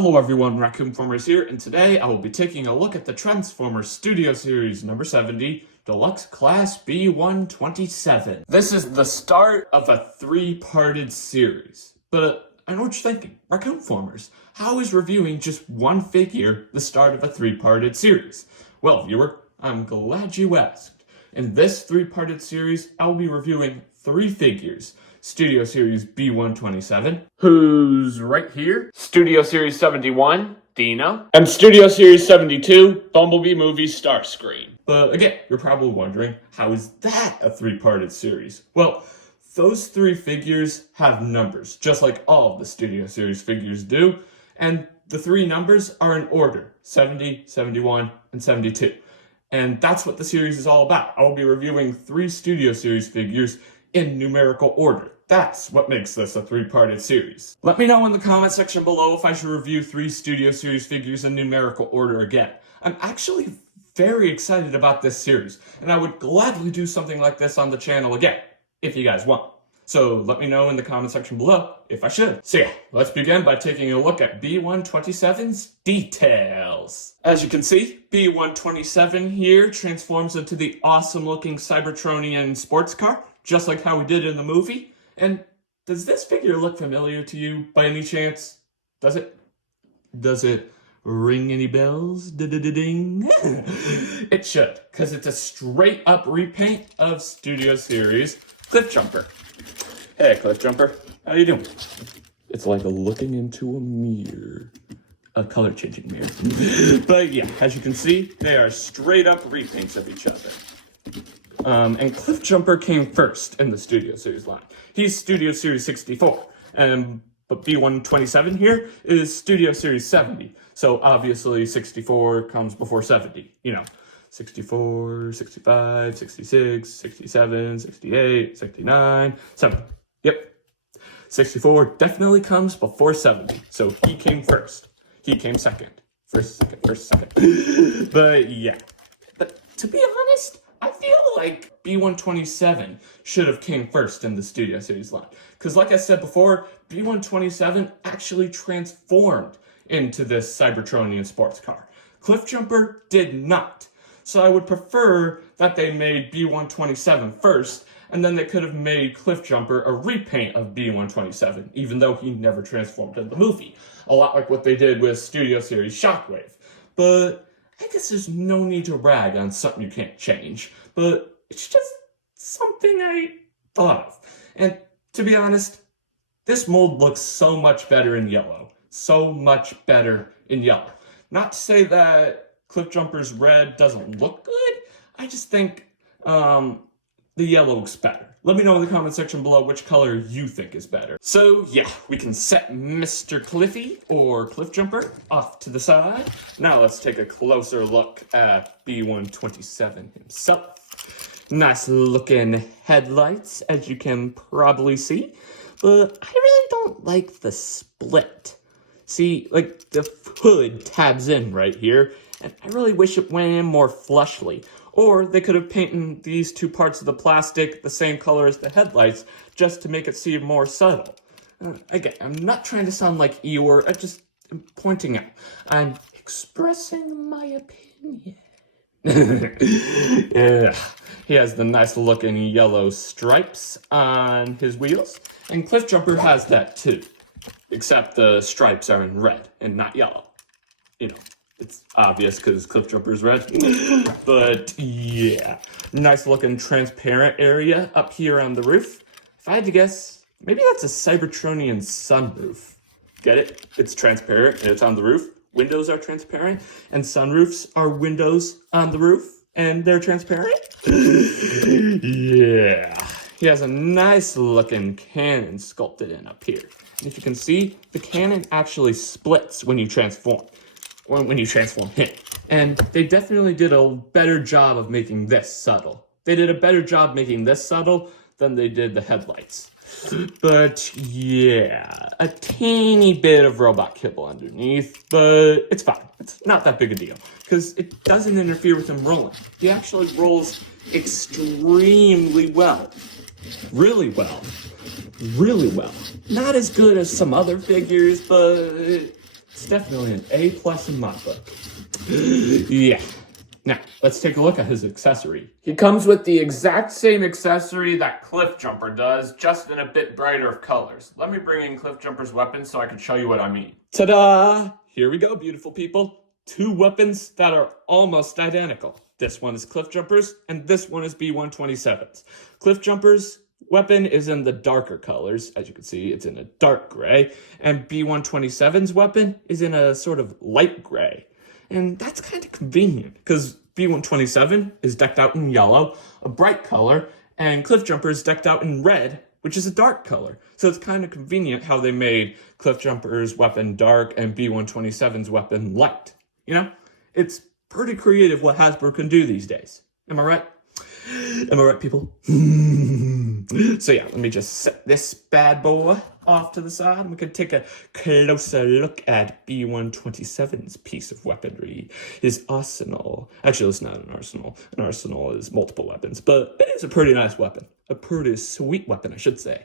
Hello everyone, Raccoon-Formers here, and today I will be taking a look at the Transformers Studio Series number 70, Deluxe Class B-127. This is the start of a three-parted series. But I know what you're thinking, Raccoon-Formers, how is reviewing just one figure the start of a three-parted series? Well, viewer, I'm glad you asked. In this three-parted series, I will be reviewing three figures. Studio Series B-127, who's right here. Studio Series 71, Dino. And Studio Series 72, Bumblebee movie Starscream. But again, you're probably wondering, how is that a three-parted series? Well, those three figures have numbers, just like all of the Studio Series figures do. And the three numbers are in order, 70, 71, and 72. And that's what the series is all about. I will be reviewing three Studio Series figures in numerical order. That's what makes this a three-parted series. Let me know in the comment section below if I should review three Studio Series figures in numerical order again. I'm actually very excited about this series, and I would gladly do something like this on the channel again, if you guys want. So let me know in the comment section below if I should. So yeah, let's begin by taking a look at B-127's details. As you can see, B-127 here transforms into the awesome-looking Cybertronian sports car, just like how we did in the movie. And does this figure look familiar to you by any chance? Does it? Does it ring any bells? Ding. It should, because it's a straight up repaint of Studio Series Cliffjumper. Hey Cliffjumper, how you doing? It's like looking into a mirror. A color changing mirror. But yeah, as you can see, they are straight up repaints of each other. And Cliffjumper came first in the Studio Series line. He's Studio Series 64, but B-127 here is Studio Series 70. So obviously 64 comes before 70, you know. 64, 65, 66, 67, 68, 69, 70. Yep. 64 definitely comes before 70, so he came first. He came second. First, second. But yeah. But to be honest, I feel like B-127 should have came first in the Studio Series line. Because like I said before, B-127 actually transformed into this Cybertronian sports car. Cliffjumper did not. So I would prefer that they made B-127 first, and then they could have made Cliffjumper a repaint of B-127, even though he never transformed in the movie. A lot like what they did with Studio Series Shockwave. But I guess there's no need to rag on something you can't change, but it's just something I thought of. And to be honest, this mold looks so much better in yellow. So much better in yellow. Not to say that Cliffjumper's red doesn't look good, I just think the yellow looks better. Let me know in the comment section below which color you think is better. So yeah, we can set Mr. Cliffy, or Cliffjumper, off to the side. Now let's take a closer look at B-127 himself. Nice looking headlights, as you can probably see. But I really don't like the split. See, like the hood tabs in right here, and I really wish it went in more flushly. Or they could have painted these two parts of the plastic the same color as the headlights just to make it seem more subtle. Again, I'm not trying to sound like Eeyore, I'm just pointing out. I'm expressing my opinion. Yeah, he has the nice looking yellow stripes on his wheels, and Cliffjumper has that too. Except the stripes are in red and not yellow. You know. It's obvious because Cliffjumper's red. But yeah, nice looking transparent area up here on the roof. If I had to guess, maybe that's a Cybertronian sunroof. Get it? It's transparent and it's on the roof. Windows are transparent and sunroofs are windows on the roof and they're transparent. Yeah. He has a nice looking cannon sculpted in up here. And if you can see, the cannon actually splits when you transform. Or when you transform him. And they definitely did a better job of making this subtle. They did a better job making this subtle than they did the headlights. But yeah, a teeny bit of robot kibble underneath, but it's fine. It's not that big a deal because it doesn't interfere with him rolling. He actually rolls extremely well. Really well. Really well. Not as good as some other figures, but It's definitely an A+ in my book. Yeah. Now, let's take a look at his accessory. He comes with the exact same accessory that Cliffjumper does, just in a bit brighter of colors. Let me bring in Cliffjumper's weapon so I can show you what I mean. Ta-da! Here we go, beautiful people. Two weapons that are almost identical. This one is Cliffjumper's, and this one is B-127's. Cliffjumper's weapon is in the darker colors. As you can see, it's in a dark gray, and B-127's weapon is in a sort of light gray. And that's kind of convenient, because B-127 is decked out in yellow, a bright color, and Cliffjumper is decked out in red, which is a dark color. So it's kind of convenient how they made Cliffjumper's weapon dark and B-127's weapon light. You know, it's pretty creative what Hasbro can do these days. Am I right? Am I right, people? So yeah, let me just set this bad boy off to the side, and we can take a closer look at B-127's piece of weaponry, his arsenal. Actually, it's not an arsenal. An arsenal is multiple weapons, but it is a pretty nice weapon. A pretty sweet weapon, I should say.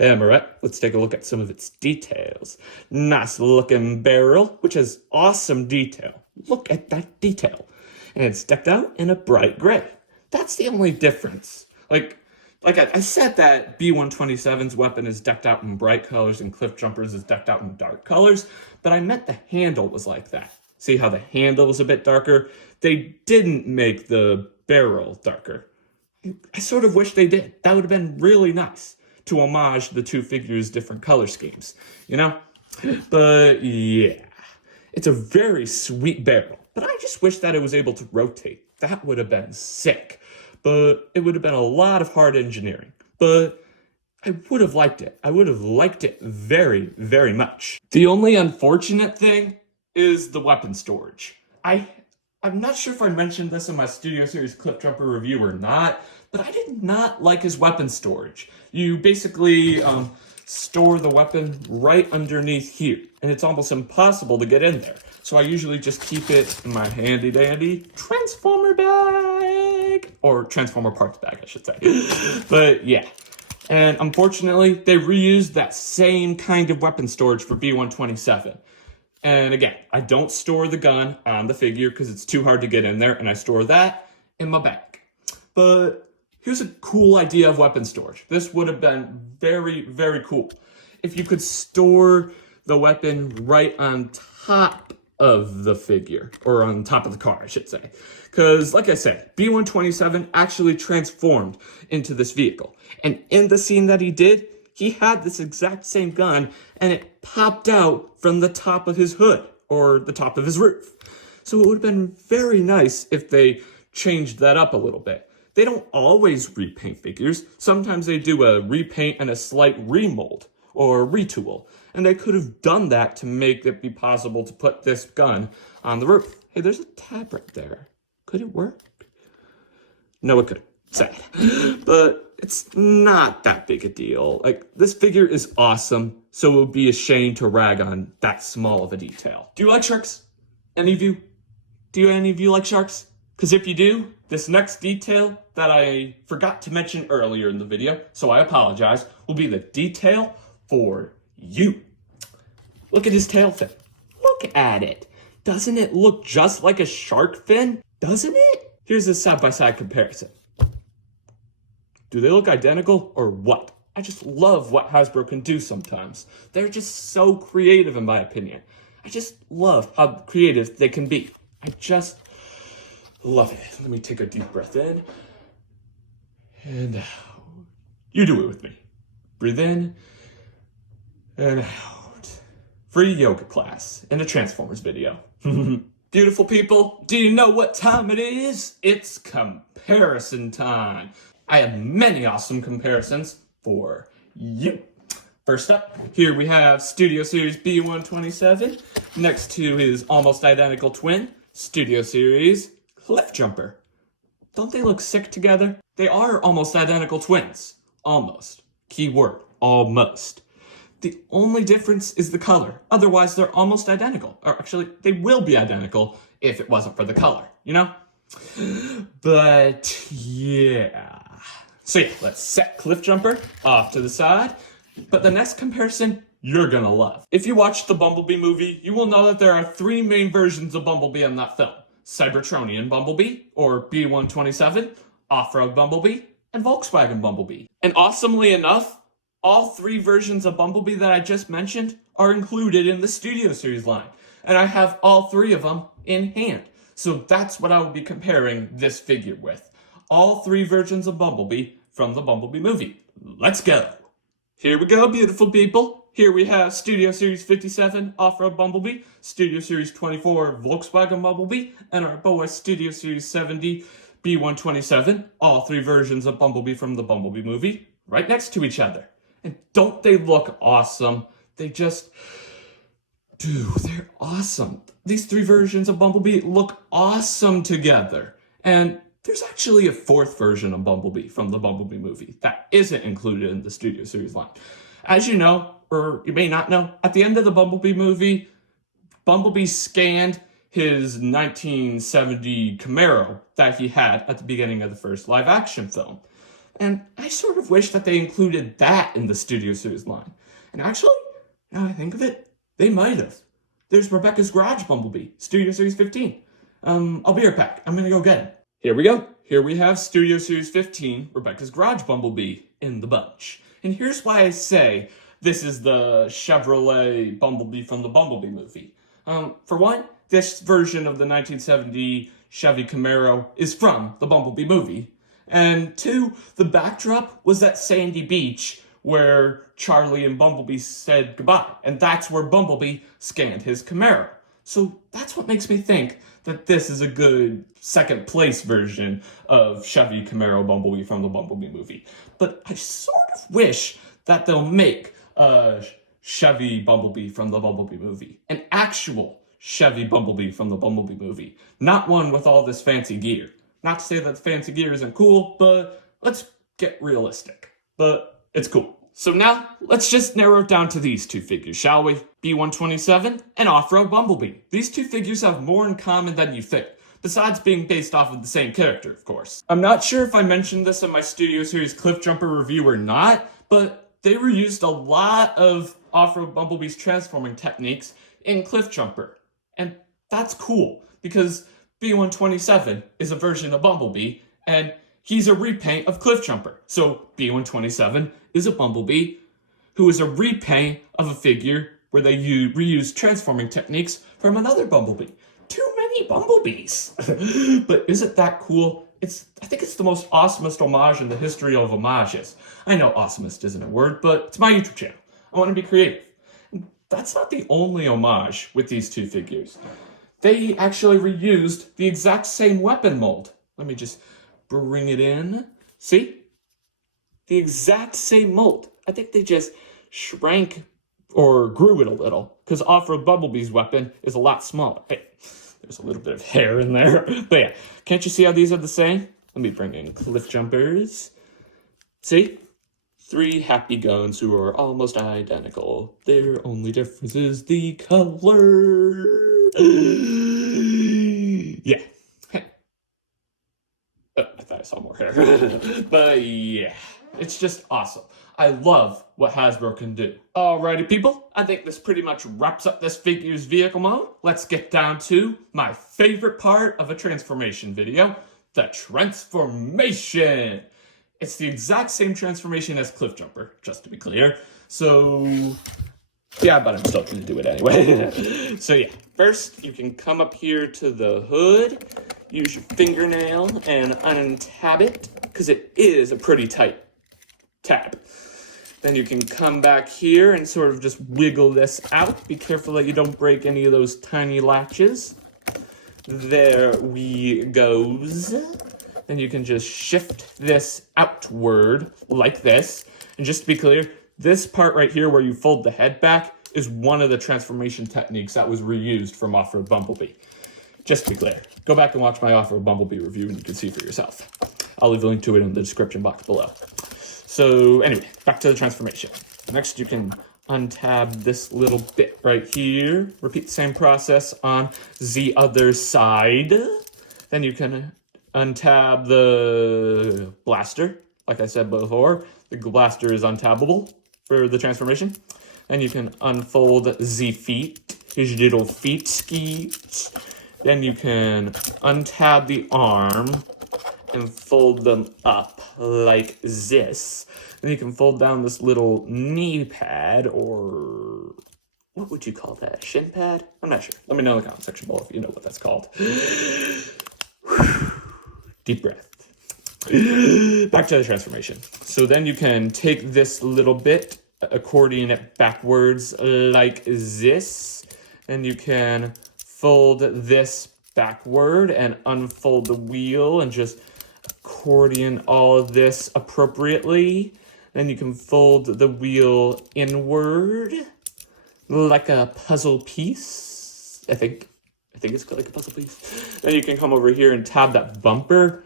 Am I right? Let's take a look at some of its details. Nice looking barrel, which has awesome detail. Look at that detail. And it's decked out in a bright gray. That's the only difference. Like I said that B-127's weapon is decked out in bright colors and Cliffjumper's is decked out in dark colors, but I meant the handle was like that. See how the handle is a bit darker? They didn't make the barrel darker. I sort of wish they did. That would have been really nice to homage the two figures' different color schemes, you know? But yeah, it's a very sweet barrel, but I just wish that it was able to rotate. That would have been sick, but it would have been a lot of hard engineering. But I would have liked it. I would have liked it very, very much. The only unfortunate thing is the weapon storage. I'm not sure if I mentioned this in my Studio Series Cliffjumper review or not, but I did not like his weapon storage. You basically store the weapon right underneath here, and it's almost impossible to get in there. So I usually just keep it in my handy dandy Transformer bag, or Transformer parts bag, I should say. But yeah, and unfortunately, they reused that same kind of weapon storage for B-127. And again, I don't store the gun on the figure because it's too hard to get in there, and I store that in my bag. But here's a cool idea of weapon storage. This would have been very, very cool if you could store the weapon right on top of the figure, or on top of the car, I should say. Because, like I said, B-127 actually transformed into this vehicle. And in the scene that he did, he had this exact same gun, and it popped out from the top of his hood, or the top of his roof. So it would have been very nice if they changed that up a little bit. They don't always repaint figures. Sometimes they do a repaint and a slight remold, or retool. And they could have done that to make it be possible to put this gun on the roof. Hey, there's a tab right there. Could it work? No, it couldn't. Sad. But it's not that big a deal. Like, this figure is awesome, so it would be a shame to rag on that small of a detail. Do you like sharks? Any of you? Do any of you like sharks? Because if you do, this next detail that I forgot to mention earlier in the video, so I apologize, will be the detail for you. Look at his tail fin. Look at it. Doesn't it look just like a shark fin? Doesn't it? Here's a side-by-side comparison. Do they look identical or what? I just love what Hasbro can do sometimes. They're just so creative in my opinion. I just love how creative they can be. I just love it. Let me take a deep breath in and out. You do it with me. Breathe in and out. Free yoga class in a Transformers video. Beautiful people, do you know what time it is? It's comparison time. I have many awesome comparisons for you. First up, here we have Studio Series B-127 next to his almost identical twin, Studio Series Cliffjumper. Don't they look sick together? They are almost identical twins. Almost. Keyword, almost. The only difference is the color. Otherwise, they're almost identical. Or actually, they will be identical if it wasn't for the color, you know? But yeah. So yeah, let's set Cliffjumper off to the side. But the next comparison you're gonna love. If you watch the Bumblebee movie, you will know that there are 3 main versions of Bumblebee in that film. Cybertronian Bumblebee, or B-127, Off-Road Bumblebee, and Volkswagen Bumblebee. And awesomely enough, all 3 versions of Bumblebee that I just mentioned are included in the Studio Series line. And I have all 3 of them in hand. So that's what I will be comparing this figure with. All 3 versions of Bumblebee from the Bumblebee movie. Let's go! Here we go, beautiful people. Here we have Studio Series 57 Off-Road Bumblebee, Studio Series 24 Volkswagen Bumblebee, and our boy Studio Series 70 B-127, all 3 versions of Bumblebee from the Bumblebee movie, right next to each other. And don't they look awesome? They just... Dude, they're awesome. These 3 versions of Bumblebee look awesome together. And there's actually a 4th version of Bumblebee from the Bumblebee movie that isn't included in the Studio Series line. As you know, or you may not know, at the end of the Bumblebee movie, Bumblebee scanned his 1970 Camaro that he had at the beginning of the first live-action film. And I sort of wish that they included that in the Studio Series line. And actually, now I think of it, they might have. There's Rebecca's Garage Bumblebee, Studio Series 15. I'll be right back. I'm gonna go get him. Here we go. Here we have Studio Series 15, Rebecca's Garage Bumblebee in the bunch. And here's why I say this is the Chevrolet Bumblebee from the Bumblebee movie. For one, this version of the 1970 Chevy Camaro is from the Bumblebee movie. And 2, the backdrop was that sandy beach where Charlie and Bumblebee said goodbye. And that's where Bumblebee scanned his Camaro. So that's what makes me think that this is a good second place version of Chevy Camaro Bumblebee from the Bumblebee movie. But I sort of wish that they'll make a Chevy Bumblebee from the Bumblebee movie. An actual Chevy Bumblebee from the Bumblebee movie. Not one with all this fancy gear. Not to say that fancy gear isn't cool, but let's get realistic. But it's cool. So now, let's just narrow it down to these 2 figures, shall we? B-127 and Off-Road Bumblebee. These 2 figures have more in common than you think, besides being based off of the same character, of course. I'm not sure if I mentioned this in my Studio Series Cliff Jumper review or not, but they reused a lot of Off-Road Bumblebee's transforming techniques in Cliff Jumper. And that's cool, because B-127 is a version of Bumblebee, and he's a repaint of Cliff Jumper. So B-127 is a Bumblebee who is a repaint of a figure where they reuse transforming techniques from another Bumblebee. Too many Bumblebees. But isn't that cool? I think it's the most awesomest homage in the history of homages. I know awesomest isn't a word, but it's my YouTube channel. I want to be creative. That's not the only homage with these 2 figures. They actually reused the exact same weapon mold. Let me just bring it in. See? The exact same mold. I think they just shrank or grew it a little, because Off-Road Bumblebee's weapon is a lot smaller. Hey, there's a little bit of hair in there. But yeah, can't you see how these are the same? Let me bring in Cliff Jumpers. See? 3 happy guns who are almost identical. Their only difference is the color. Yeah. I thought I saw more hair. But yeah, it's just awesome. I love what Hasbro can do. Alrighty, people. I think this pretty much wraps up this figure's vehicle mode. Let's get down to my favorite part of a transformation video, the transformation. It's the exact same transformation as Cliff Jumper, just to be clear. So, yeah, but I'm still going to do it anyway. So yeah, first you can come up here to the hood, use your fingernail and untab it, because it is a pretty tight tab. Then you can come back here and sort of just wiggle this out. Be careful that you don't break any of those tiny latches. There we goes. Then you can just shift this outward like this. And just to be clear, this part right here where you fold the head back is one of the transformation techniques that was reused from Off-Road Bumblebee. Just to be clear, go back and watch my Off-Road Bumblebee review and you can see for yourself. I'll leave a link to it in the description box below. So anyway, back to the transformation. Next, you can untab this little bit right here. Repeat the same process on the other side. Then you can untab the blaster. Like I said before, the blaster is untabbable for the transformation. Then you can unfold the feet, his little feet skis. Then you can untab the arm and fold them up like this. Then you can fold down this little knee pad, or what would you call that? Shin pad? I'm not sure. Let me know in the comment section below if you know what that's called. Deep breath. Back to the transformation. So then you can take this little bit, accordion it backwards like this, and you can fold this backward and unfold the wheel and just accordion all of this appropriately. Then you can fold the wheel inward like a puzzle piece. I think it's like a puzzle piece. Then you can come over here and tab that bumper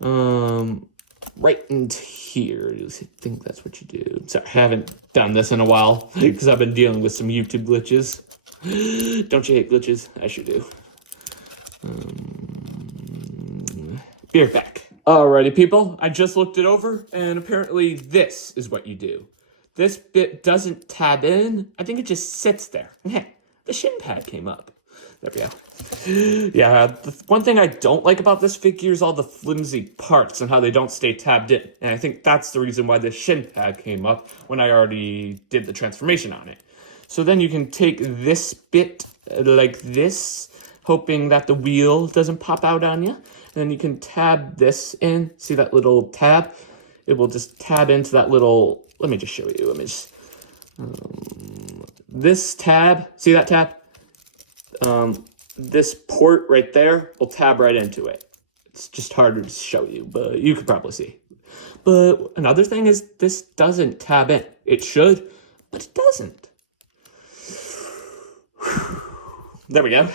right into here. I think that's what you do. Sorry, I haven't done this in a while because I've been dealing with some YouTube glitches. Don't you hate glitches? I sure do. Be right back. Alrighty, people, I just looked it over, and apparently this is what you do. This bit doesn't tab in. I think it just sits there. Hey, the shin pad came up. There we go. Yeah, the one thing I don't like about this figure is all the flimsy parts and how they don't stay tabbed in. And I think that's the reason why the shin pad came up when I already did the transformation on it. So then you can take this bit like this, hoping that the wheel doesn't pop out on you. And then you can tab this in. See that little tab? It will just tab into that little, let me just show you. Let me just, this tab, see that tab? This port right there will tab right into it. It's just harder to show you, but you could probably see. But another thing is this doesn't tab in. It should, but it doesn't. There we go.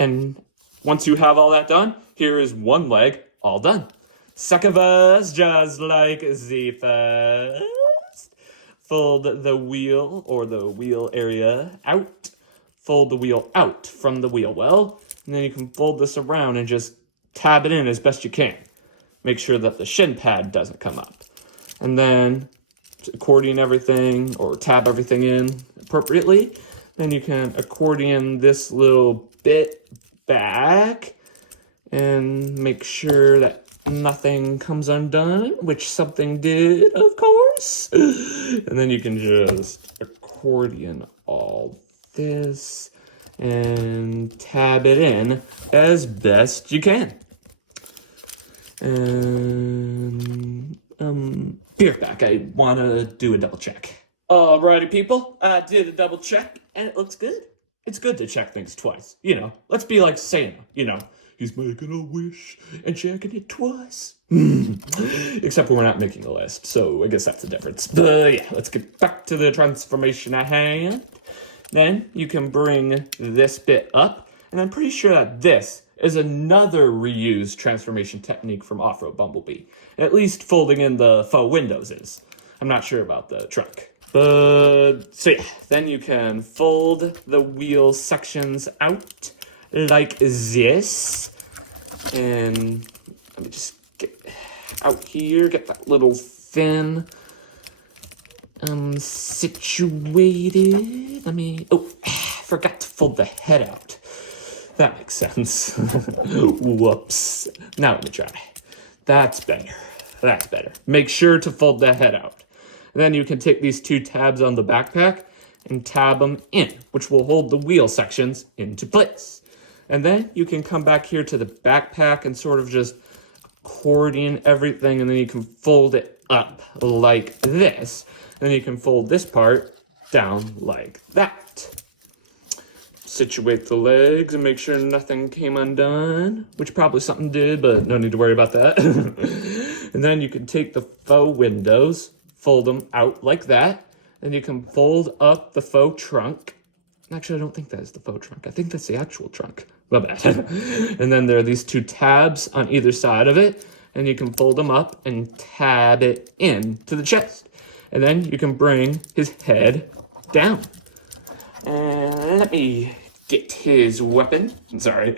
And once you have all that done, here is one leg all done. Second verse, just like the first. Fold the wheel or the wheel area out. Fold the wheel out from the wheel well. And then you can fold this around and just tab it in as best you can. Make sure that the shin pad doesn't come up. And then accordion everything or tab everything in appropriately. Then you can accordion this little bit back and make sure that nothing comes undone, which something did, of course. And then you can just accordion all this and tab it in as best you can. And be right back. I want to do a double check. Alrighty, people. I did a double check, and it looks good. It's good to check things twice. You know, let's be like Santa. You know, he's making a wish and checking it twice. Except we're not making a list, so I guess that's the difference. But yeah, let's get back to the transformation at hand. Then you can bring this bit up, and I'm pretty sure that this is another reused transformation technique from Off-Road Bumblebee. At least folding in the faux windows is. I'm not sure about the trunk. But, so yeah, then you can fold the wheel sections out like this. And let me just get out here, get that little fin situated. Forgot to fold the head out. That makes sense. Whoops. Now let me try. That's better. That's better. Make sure to fold the head out. Then you can take these two tabs on the backpack and tab them in, which will hold the wheel sections into place. And then you can come back here to the backpack and sort of just accordion everything, and then you can fold it up like this. Then you can fold this part down like that. Situate the legs and make sure nothing came undone, which probably something did, but no need to worry about that. And then you can take the faux windows, fold them out like that, and you can fold up the faux trunk. Actually, I don't think that is the faux trunk. I think that's the actual trunk. My bad. And then there are these two tabs on either side of it, and you can fold them up and tab it in to the chest. And then you can bring his head down. And let me get his weapon. I'm sorry,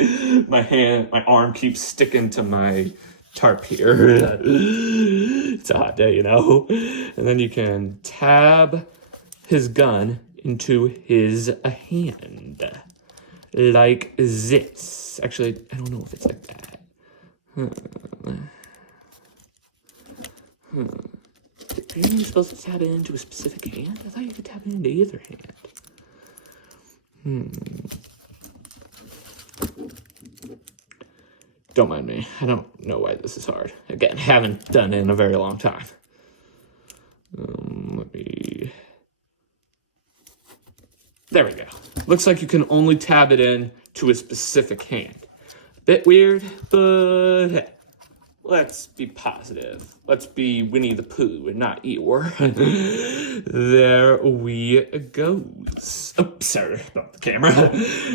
my arm keeps sticking to my tarp here. It's a hot day, you know. And then you can tab his gun into his hand. Like this. Actually, I don't know if it's like that. Are you only supposed to tap it into a specific hand? I thought you could tap it into either hand. Don't mind me. I don't know why this is hard. Again, haven't done it in a very long time. There we go. Looks like you can only tab it in to a specific hand. A bit weird, but hey, let's be positive. Let's be Winnie the Pooh and not Eeyore. There we go. Oh, sorry about the camera.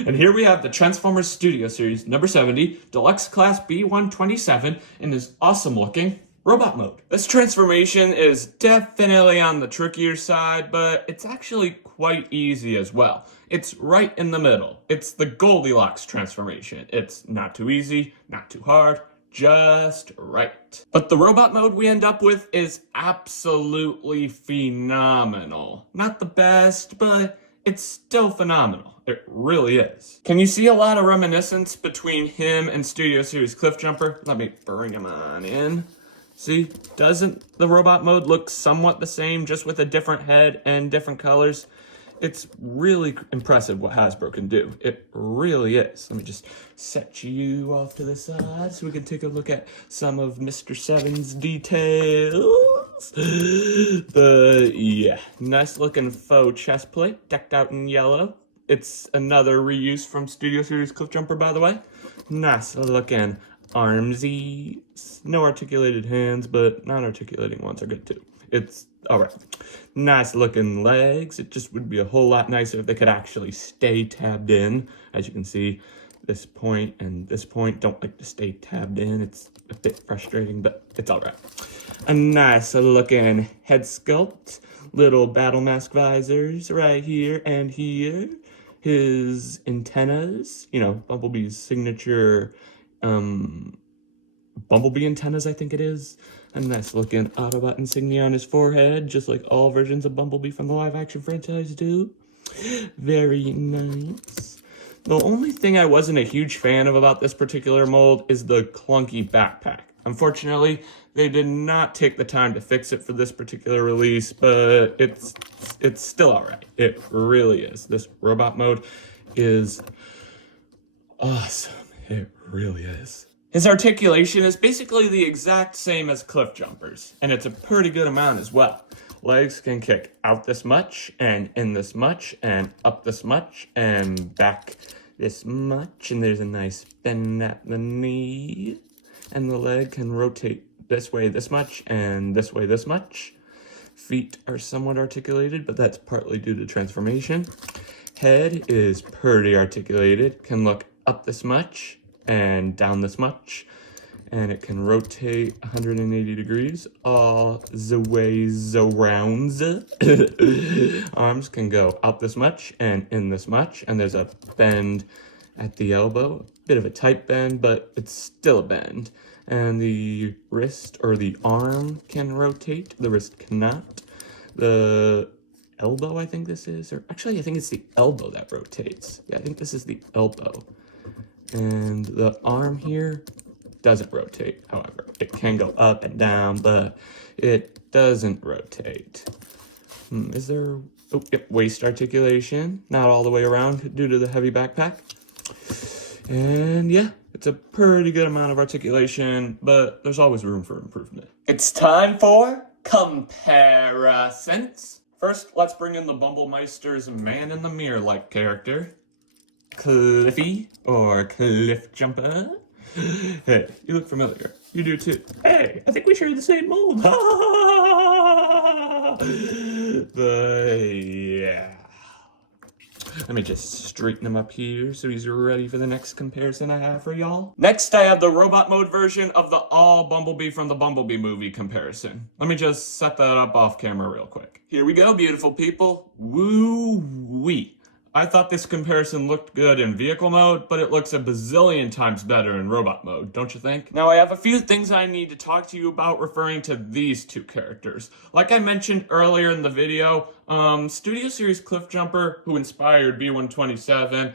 And here we have the Transformers Studio Series number 70, Deluxe Class B-127 in this awesome looking robot mode. This transformation is definitely on the trickier side, but it's actually quite easy as well. It's right in the middle. It's the Goldilocks transformation. It's not too easy, not too hard, just right. But the robot mode we end up with is absolutely phenomenal. Not the best, but it's still phenomenal. It really is. Can you see a lot of reminiscence between him and Studio Series Cliffjumper? Let me bring him on in. See, doesn't the robot mode look somewhat the same, just with a different head and different colors? It's really impressive what Hasbro can do. It really is. Let me just set you off to the side so we can take a look at some of Mr. Seven's details. But yeah, nice looking faux chest plate decked out in yellow. It's another reuse from Studio Series Cliffjumper, by the way. Nice looking armsies. No articulated hands, but non-articulating ones are good too. It's alright. Nice looking legs. It just would be a whole lot nicer if they could actually stay tabbed in. As you can see, this point and this point don't like to stay tabbed in. It's a bit frustrating, but it's alright. A nice looking head sculpt. Little battle mask visors right here and here. His antennas, you know, Bumblebee's signature Bumblebee antennas, I think it is. A nice looking Autobot insignia on his forehead, just like all versions of Bumblebee from the live action franchise do. Very nice. The only thing I wasn't a huge fan of about this particular mold is the clunky backpack. Unfortunately, they did not take the time to fix it for this particular release, but it's still alright. It really is. This robot mode is awesome. It really is. His articulation is basically the exact same as Cliffjumper's, and it's a pretty good amount as well. Legs can kick out this much, and in this much, and up this much, and back this much, and there's a nice bend at the knee. And the leg can rotate this way this much, and this way this much. Feet are somewhat articulated, but that's partly due to transformation. Head is pretty articulated, can look up this much, and down this much, and it can rotate 180 degrees all the ways around. Arms can go out this much and in this much, and there's a bend at the elbow, bit of a tight bend, but it's still a bend. And the wrist or the arm can rotate, the wrist cannot. The elbow, I think this is, or actually I think it's the elbow that rotates. Yeah, I think this is the elbow. And the arm here doesn't rotate, however. It can go up and down, but it doesn't rotate. Is there... Oh, yep, waist articulation. Not all the way around due to the heavy backpack. And yeah, it's a pretty good amount of articulation, but there's always room for improvement. It's time for comparisons. First, let's bring in the Bumblemeister's man-in-the-mirror-like character. Cliffy, or Cliffjumper. Hey, you look familiar. You do too. Hey, I think we share the same mold. But yeah. Let me just straighten him up here so he's ready for the next comparison I have for y'all. Next, I have the robot mode version of the all Bumblebee from the Bumblebee movie comparison. Let me just set that up off camera real quick. Here we go, beautiful people. Woo-wee. I thought this comparison looked good in vehicle mode, but it looks a bazillion times better in robot mode, don't you think? Now I have a few things I need to talk to you about referring to these two characters. Like I mentioned earlier in the video, Studio Series Cliffjumper, who inspired B-127,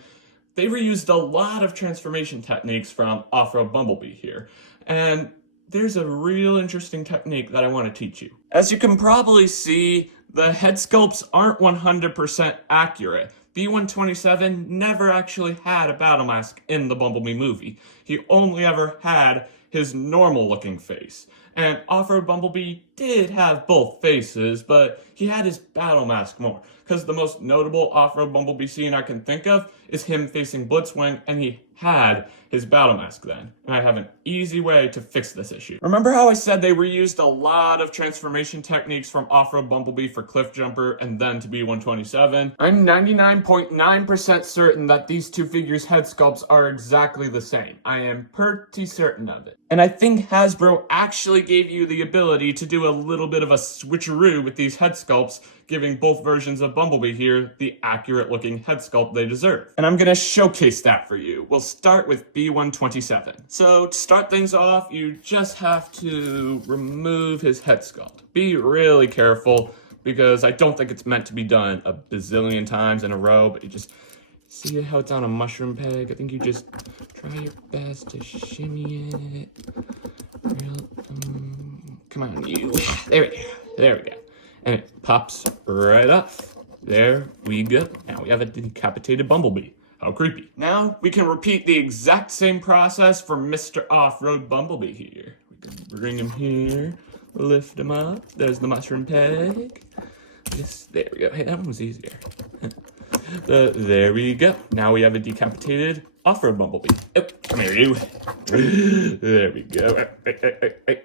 they reused a lot of transformation techniques from Off-Road Bumblebee here. And there's a real interesting technique that I want to teach you. As you can probably see, the head sculpts aren't 100% accurate. B-127 never actually had a battle mask in the Bumblebee movie. He only ever had his normal looking face. And Off-Road Bumblebee did have both faces, but he had his battle mask more. Because the most notable Off-Road Bumblebee scene I can think of is him facing Blitzwing, and he had his battle mask then. And I have an easy way to fix this issue. Remember how I said they reused a lot of transformation techniques from Off-Road Bumblebee for Cliffjumper and then to B-127? I'm 99.9% certain that these two figures' head sculpts are exactly the same. I am pretty certain of it. And I think Hasbro actually gave you the ability to do a little bit of a switcheroo with these head sculpts, giving both versions of Bumblebee here the accurate looking head sculpt they deserve. And I'm gonna showcase that for you. We'll start with B-127. So to start things off, you just have to remove his head sculpt. Be really careful, because I don't think it's meant to be done a bazillion times in a row, but you just see how it's on a mushroom peg. I think you just try your best to shimmy it. Come on, you. There we go. And it pops right off. There we go. Now we have a decapitated Bumblebee. How creepy. Now we can repeat the exact same process for Mr. Off-Road Bumblebee here. We can bring him here, lift him up. There's the mushroom peg. Just, there we go. Hey, that one was easier. There we go. Now we have a decapitated Off-Road Bumblebee. Oh, come here, you. There we go.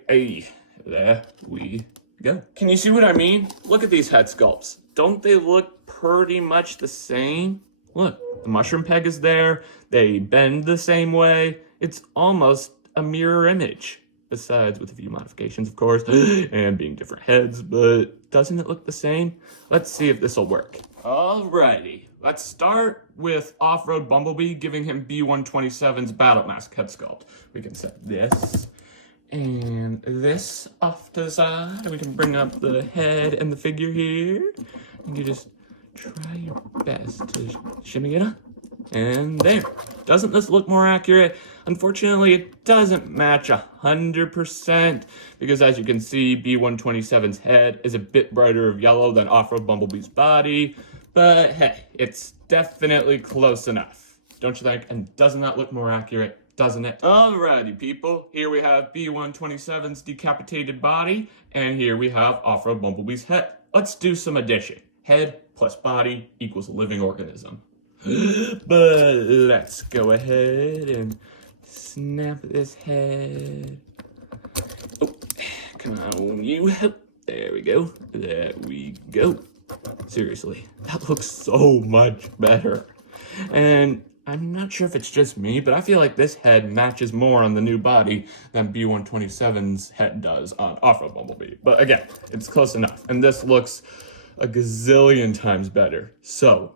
Hey. There we go. Can you see what I mean? Look at these head sculpts. Don't they look pretty much the same? Look, the mushroom peg is there. They bend the same way. It's almost a mirror image. Besides with a few modifications, of course, and being different heads, but doesn't it look the same? Let's see if this will work. Alrighty, let's start with Off-Road Bumblebee, giving him B-127's battle mask head sculpt. We can set this and this off to the side, and we can bring up the head and the figure here. And you just try your best to shimmy it up. And there. Doesn't this look more accurate? Unfortunately, it doesn't match 100%, because as you can see, B-127's head is a bit brighter of yellow than Off-Road Bumblebee's body. But hey, it's definitely close enough, don't you think? And doesn't that look more accurate? Doesn't it? Alrighty, people. Here we have B-127's decapitated body, and here we have Off-Road Bumblebee's head. Let's do some addition. Head plus body equals a living organism. But let's go ahead and snap this head. Oh, come on, you. There we go. There we go. Seriously, that looks so much better. And I'm not sure if it's just me, but I feel like this head matches more on the new body than B-127's head does on Off-Road Bumblebee. But again, it's close enough. And this looks a gazillion times better. So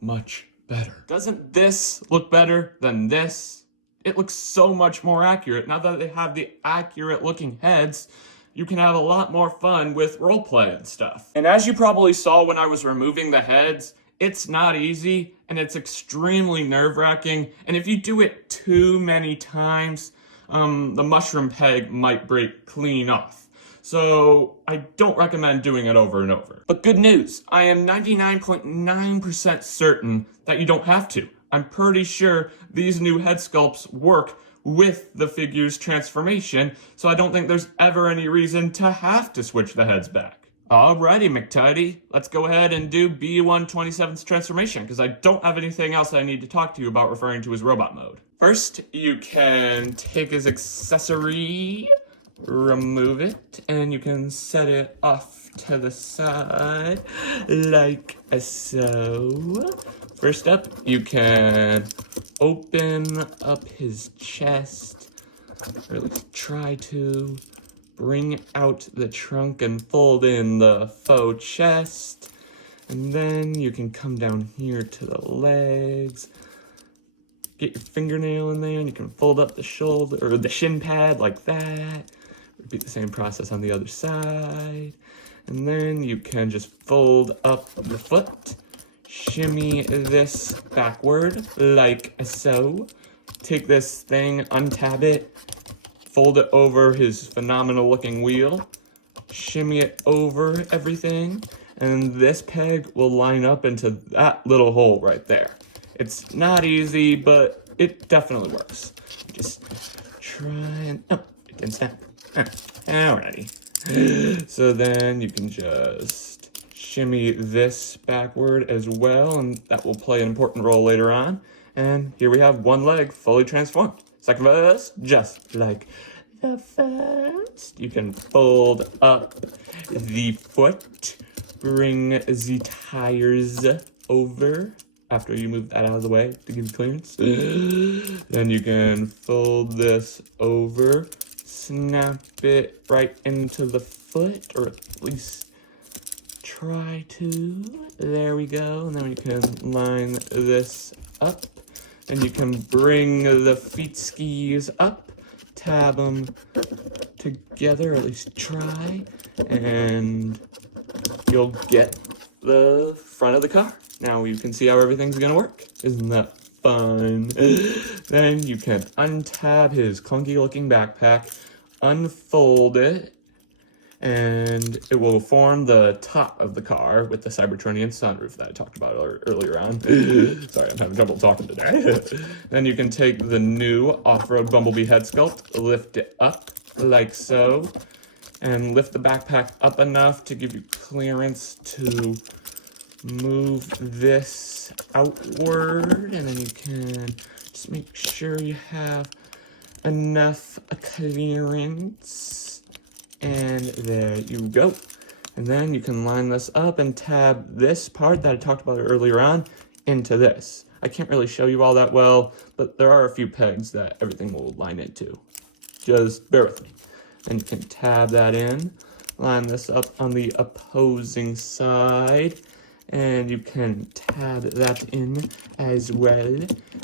much better. Doesn't this look better than this? It looks so much more accurate. Now that they have the accurate looking heads, you can have a lot more fun with roleplay and stuff. And as you probably saw when I was removing the heads, it's not easy and it's extremely nerve-wracking. And if you do it too many times, the mushroom peg might break clean off. So I don't recommend doing it over and over. But good news, I am 99.9% certain that you don't have to. I'm pretty sure these new head sculpts work with the figure's transformation, so I don't think there's ever any reason to have to switch the heads back. Alrighty, McTidy, let's go ahead and do B-127's transformation, because I don't have anything else I need to talk to you about referring to his robot mode. First, you can take his accessory, remove it, and you can set it off to the side, like so. First up, you can open up his chest, or at least try to bring out the trunk and fold in the faux chest. And then you can come down here to the legs, get your fingernail in there, and you can fold up the shoulder or the shin pad like that. Repeat the same process on the other side. And then you can just fold up the foot, shimmy this backward like so. Take this thing, untab it, fold it over his phenomenal looking wheel, shimmy it over everything, and this peg will line up into that little hole right there. It's not easy, but it definitely works. Just try and, oh, it didn't snap. Alrighty. So then you can just shimmy this backward as well, and that will play an important role later on. And here we have one leg fully transformed. Second verse, just like the first. You can fold up the foot, bring the tires over after you move that out of the way to give you clearance. Then you can fold this over, snap it right into the foot, or at least try to. There we go. And then we can line this up. And you can bring the feet skis up, tab them together, or at least try, and you'll get the front of the car. Now you can see how everything's gonna work. Isn't that fun? Then you can untab his clunky looking backpack, unfold it, and it will form the top of the car with the Cybertronian sunroof that I talked about earlier on. Sorry, I'm having trouble talking today. Then you can take the new off-road Bumblebee head sculpt, lift it up like so, and lift the backpack up enough to give you clearance to move this outward, and then you can just make sure you have enough clearance. And there you go. And then you can line this up and tab this part that I talked about earlier on into this. I can't really show you all that well, but there are a few pegs that everything will line into. Just bear with me. Then you can tab that in, line this up on the opposing side, and you can tab that in as well.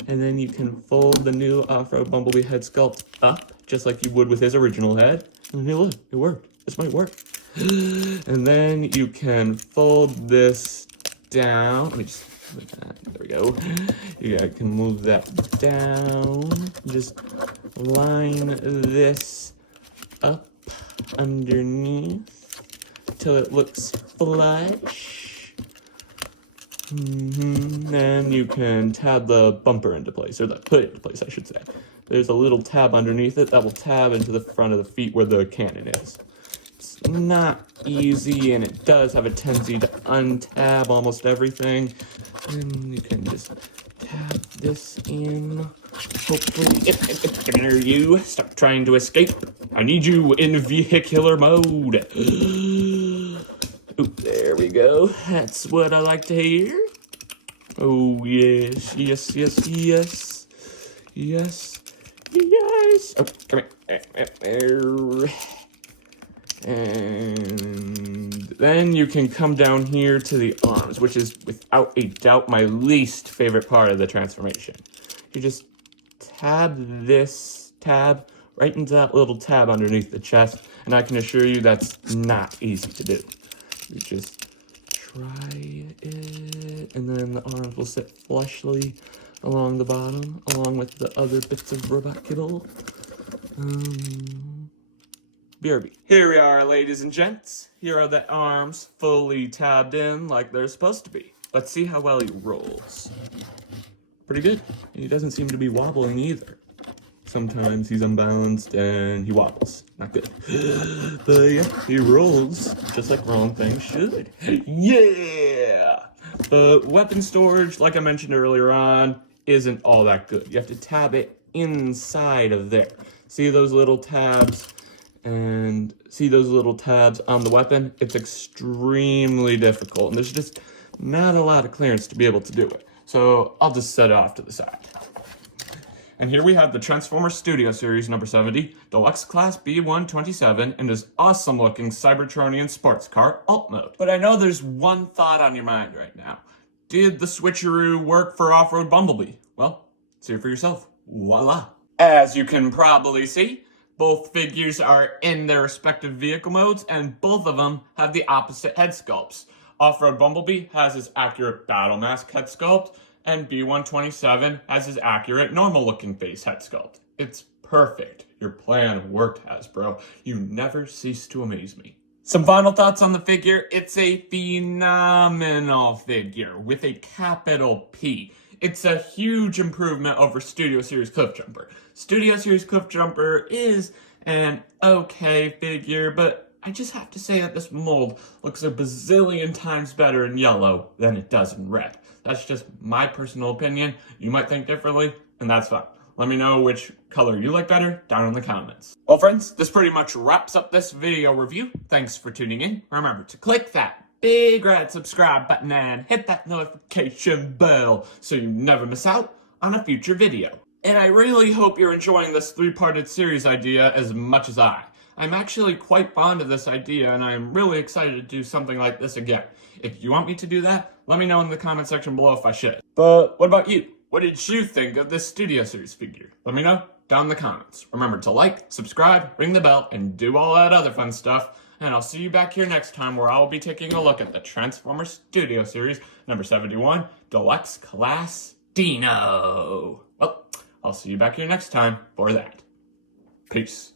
And then you can fold the new off-road Bumblebee head sculpt up, just like you would with his original head. And hey, look, it worked. This might work. And then you can fold this down. Let me just, there we go. You can move that down. Just line this up underneath till it looks flush. Then you can tab the bumper into place, or the hood into place, I should say. There's a little tab underneath it that will tab into the front of the feet where the cannon is. It's not easy, and it does have a tendency to untab almost everything. And you can just tab this in. Hopefully, come here, you. Stop trying to escape. I need you in vehicular mode. Oop, there we go. That's what I like to hear. Oh, yes, yes, yes, yes. Yes. Yes. Oh, come here. And then you can come down here to the arms, which is without a doubt my least favorite part of the transformation. You just tab this tab right into that little tab underneath the chest, and I can assure you that's not easy to do. You just try it, and then the arms will sit flushly along the bottom, along with the other bits of robot kibble. BRB. Here we are, ladies and gents. Here are the arms fully tabbed in like they're supposed to be. Let's see how well he rolls. Pretty good. He doesn't seem to be wobbling either. Sometimes he's unbalanced and he wobbles. Not good. But yeah, he rolls just like wrong things should. Yeah! But weapon storage, like I mentioned earlier on, isn't all that good. You have to tab it inside of there. See those little tabs? And see those little tabs on the weapon? It's extremely difficult, and there's just not a lot of clearance to be able to do it. So I'll just set it off to the side. And here we have the Transformers Studio Series number 70, Deluxe Class B-127, in this awesome looking Cybertronian sports car alt mode. But I know there's one thought on your mind right now. Did the switcheroo work for off-road Bumblebee? Well, see it for yourself. Voila. As you can probably see, both figures are in their respective vehicle modes, and both of them have the opposite head sculpts. Off-road Bumblebee has his accurate battle mask head sculpt, and B-127 has his accurate normal-looking face head sculpt. It's perfect. Your plan worked, Hasbro. You never cease to amaze me. Some final thoughts on the figure. It's a phenomenal figure with a capital P. It's a huge improvement over Studio Series Cliffjumper. Studio Series Cliffjumper is an okay figure, but I just have to say that this mold looks a bazillion times better in yellow than it does in red. That's just my personal opinion. You might think differently, and that's fine. Let me know which color you like better down in the comments. Well, friends, this pretty much wraps up this video review. Thanks for tuning in. Remember to click that big red subscribe button and hit that notification bell so you never miss out on a future video. And I really hope you're enjoying this three-parted series idea as much as I. I'm actually quite fond of this idea, and I'm really excited to do something like this again. If you want me to do that, let me know in the comment section below if I should. But what about you? What did you think of this Studio Series figure? Let me know down in the comments. Remember to like, subscribe, ring the bell, and do all that other fun stuff. And I'll see you back here next time where I'll be taking a look at the Transformers Studio Series number 71, Deluxe Class Dino. Well, I'll see you back here next time for that. Peace.